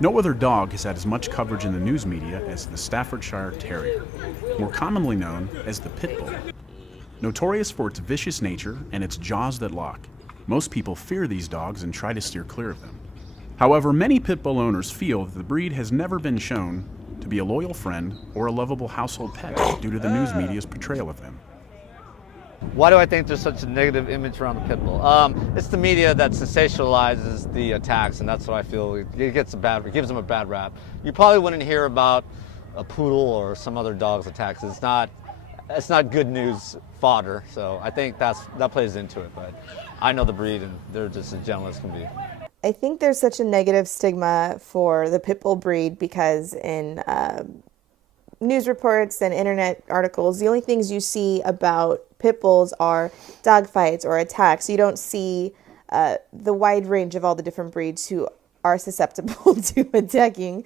No other dog has had as much coverage in the news media as the Staffordshire Terrier, more commonly known as the pit bull. Notorious for its vicious nature and its jaws that lock, most people fear these dogs and try to steer clear of them. However, many pit bull owners feel that the breed has never been shown to be a loyal friend or a lovable household pet due to the news media's portrayal of them. Why do I think there's such a negative image around the pit bull? It's the media that sensationalizes the attacks, and that's what I feel. It gives them a bad rap. You probably wouldn't hear about a poodle or some other dog's attacks. It's not good news fodder. So I think that plays into it. But I know the breed, and they're just as gentle as can be. I think there's such a negative stigma for the pit bull breed because in news reports and internet articles, the only things you see about pit bulls are dog fights or attacks. You don't see the wide range of all the different breeds who are susceptible to attacking.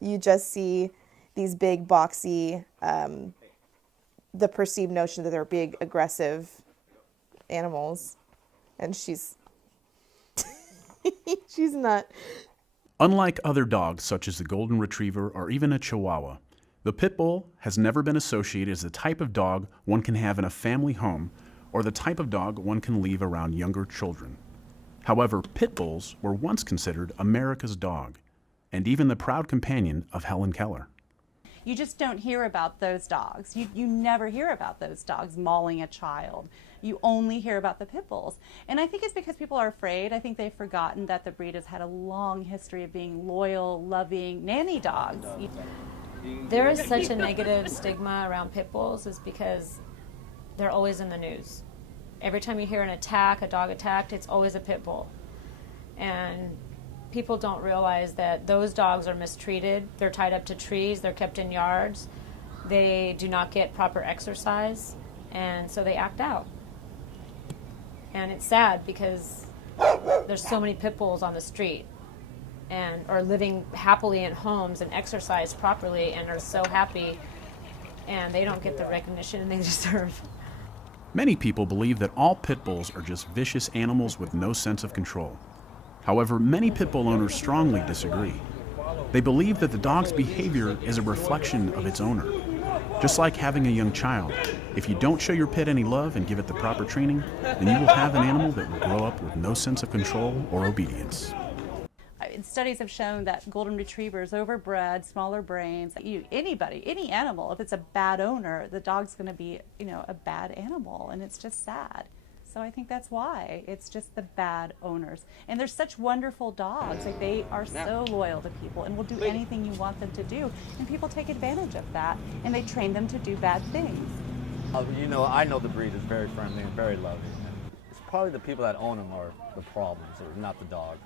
You just see these big, boxy, the perceived notion that they're big, aggressive animals. And she's not. Unlike other dogs such as the Golden Retriever or even a Chihuahua, the pit bull has never been associated as the type of dog one can have in a family home or the type of dog one can leave around younger children. However, pit bulls were once considered America's dog and even the proud companion of Helen Keller. You just don't hear about those dogs. You never hear about those dogs mauling a child. You only hear about the pit bulls. And I think it's because people are afraid. I think they've forgotten that the breed has had a long history of being loyal, loving nanny dogs. There is such a negative stigma around pit bulls is because they're always in the news. Every time you hear an attack, a dog attacked, it's always a pit bull. And people don't realize that those dogs are mistreated. They're tied up to trees, they're kept in yards, they do not get proper exercise, and so they act out. And it's sad because there's so many pit bulls on the street and are living happily in homes and exercise properly and are so happy, and they don't get the recognition they deserve. Many people believe that all pit bulls are just vicious animals with no sense of control. However, many pit bull owners strongly disagree. They believe that the dog's behavior is a reflection of its owner. Just like having a young child, if you don't show your pet any love and give it the proper training, then you will have an animal that will grow up with no sense of control or obedience. Studies have shown that golden retrievers, overbred, smaller brains, anybody, any animal, if it's a bad owner, the dog's going to be, a bad animal, and it's just sad. So I think that's why. It's just the bad owners. And they're such wonderful dogs. Like, they are so loyal to people and will do anything you want them to do. And people take advantage of that, and they train them to do bad things. I know the breed is very friendly and very loving. And it's probably the people that own them are the problems, or not the dog.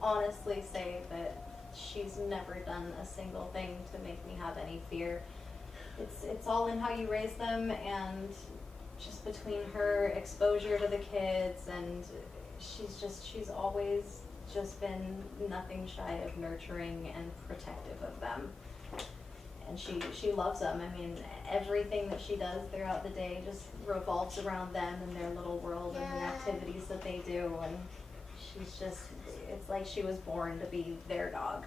Honestly say that she's never done a single thing to make me have any fear. It's all in how you raise them, and just between her exposure to the kids, and she's always just been nothing shy of nurturing and protective of them. And she loves them. I mean, everything that she does throughout the day just revolves around them and their little world and the activities that they do, and it's like she was born to be their dog.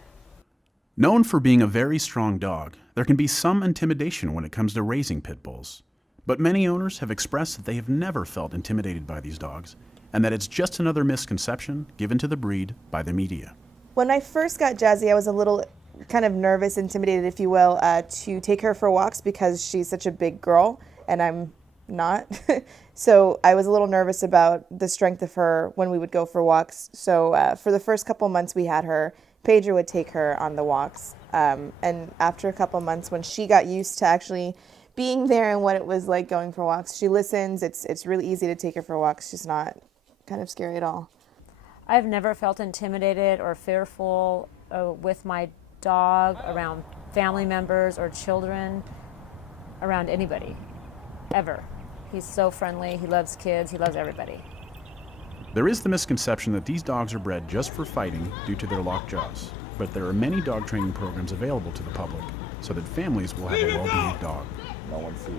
Known for being a very strong dog, there can be some intimidation when it comes to raising pit bulls. But many owners have expressed that they have never felt intimidated by these dogs, and that it's just another misconception given to the breed by the media. When I first got Jazzy, I was a little kind of nervous, intimidated, if you will, to take her for walks because she's such a big girl, and I'm not. So I was a little nervous about the strength of her when we would go for walks. So for the first couple months we had her, Pedro would take her on the walks. And after a couple months, when she got used to actually being there and what it was like going for walks, she listens. It's really easy to take her for walks. She's not kind of scary at all. I've never felt intimidated or fearful with my dog around family members or children, around anybody, ever. He's so friendly, he loves kids, he loves everybody. There is the misconception that these dogs are bred just for fighting due to their locked jaws, but there are many dog training programs available to the public so that families will have a well-behaved dog. No one sees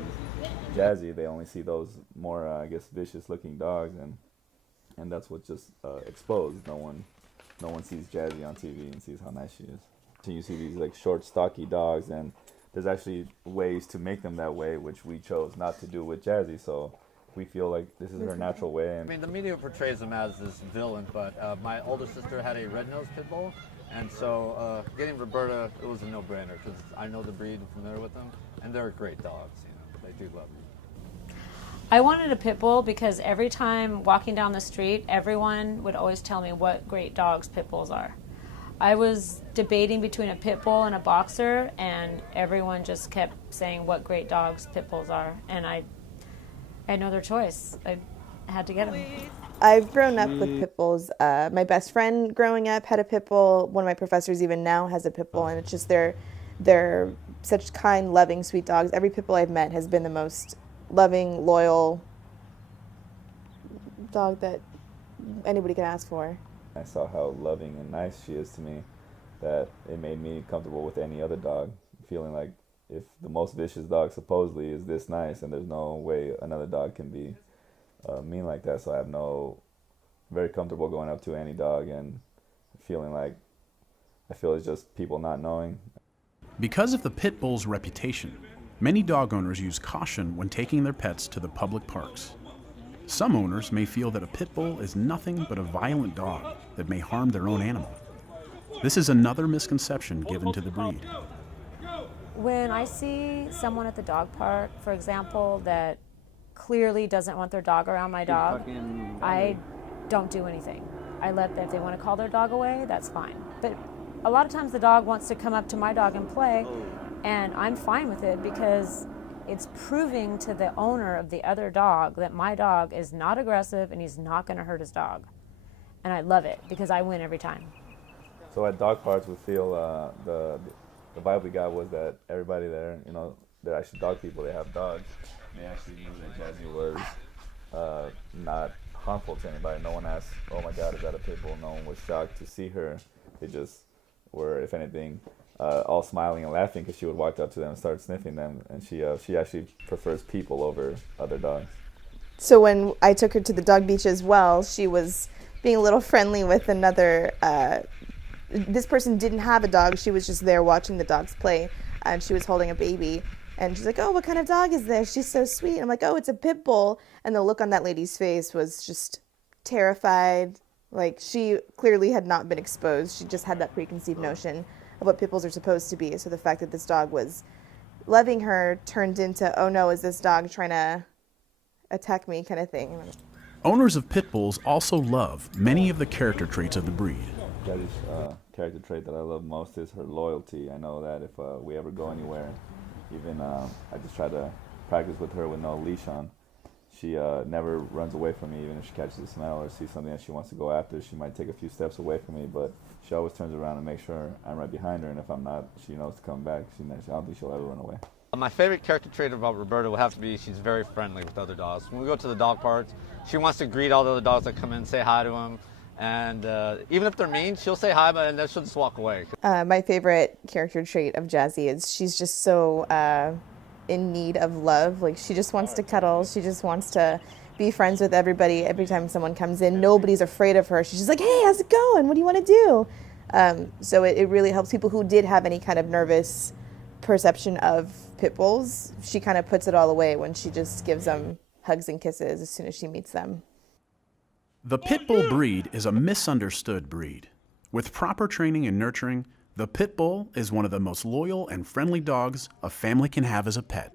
Jazzy, they only see those more, vicious looking dogs, and that's what's just exposed. No one no one sees Jazzy on TV and sees how nice she is. So you see these like short, stocky dogs, and there's actually ways to make them that way, which we chose not to do with Jazzy. So we feel like this is her natural way. I mean, the media portrays him as this villain, but my older sister had a red-nosed pit bull, and so getting Roberta, it was a no-brainer because I know the breed, I'm familiar with them, and they're great dogs. You know, they do love me. I wanted a pit bull because every time walking down the street, everyone would always tell me what great dogs pit bulls are. I was debating between a pit bull and a boxer, and everyone just kept saying what great dogs pit bulls are, and I had no other choice. I had to get them. I've grown up with pit bulls. My best friend growing up had a pit bull. One of my professors even now has a pit bull, and it's just they're such kind, loving, sweet dogs. Every pit bull I've met has been the most loving, loyal dog that anybody could ask for. I saw how loving and nice she is to me, that it made me comfortable with any other dog, feeling like if the most vicious dog supposedly is this nice, and there's no way another dog can be mean like that. So I have very comfortable going up to any dog and feeling like, I feel it's just people not knowing. Because of the pit bull's reputation, many dog owners use caution when taking their pets to the public parks. Some owners may feel that a pit bull is nothing but a violent dog that may harm their own animal. This is another misconception given to the breed. When I see someone at the dog park, for example, that clearly doesn't want their dog around my dog, I don't do anything. I let them, if they want to call their dog away, that's fine. But a lot of times the dog wants to come up to my dog and play, and I'm fine with it because it's proving to the owner of the other dog that my dog is not aggressive and he's not going to hurt his dog. And I love it because I win every time. So at dog parks, we feel the vibe we got was that everybody there, you know, they're actually dog people, they have dogs. They actually knew that Jazzy was not harmful to anybody. No one asked, oh my God, is that a pit bull? No one was shocked to see her. They just were, if anything, all smiling and laughing because she would walk up to them and start sniffing them. And she actually prefers people over other dogs. So when I took her to the dog beach as well, she was being a little friendly with another. This person didn't have a dog. She was just there watching the dogs play, and she was holding a baby. And she's like, oh, what kind of dog is this? She's so sweet. I'm like, oh, it's a pit bull. And the look on that lady's face was just terrified. Like, she clearly had not been exposed. She just had that preconceived notion of what pit bulls are supposed to be. So the fact that this dog was loving her turned into, oh no, is this dog trying to attack me kind of thing. Owners of pit bulls also love many of the character traits of the breed. Jazzy's character trait that I love most is her loyalty. I know that if we ever go anywhere, even I just try to practice with her with no leash on. She never runs away from me, even if she catches a smell or sees something that she wants to go after. She might take a few steps away from me, but she always turns around and makes sure I'm right behind her, and if I'm not, she knows to come back. I don't think she'll ever run away. My favorite character trait about Roberta will have to be she's very friendly with other dogs. When we go to the dog parks, she wants to greet all the other dogs that come in, say hi to them. And even if they're mean, she'll say hi, but then she'll just walk away. My favorite character trait of Jazzy is she's just so in need of love. Like, she just wants to cuddle. She just wants to be friends with everybody. Every time someone comes in, nobody's afraid of her. She's just like, hey, how's it going? What do you want to do? So it really helps people who did have any kind of nervous perception of pit bulls. She kind of puts it all away when she just gives them hugs and kisses as soon as she meets them. The pit bull breed is a misunderstood breed. With proper training and nurturing, the pit bull is one of the most loyal and friendly dogs a family can have as a pet.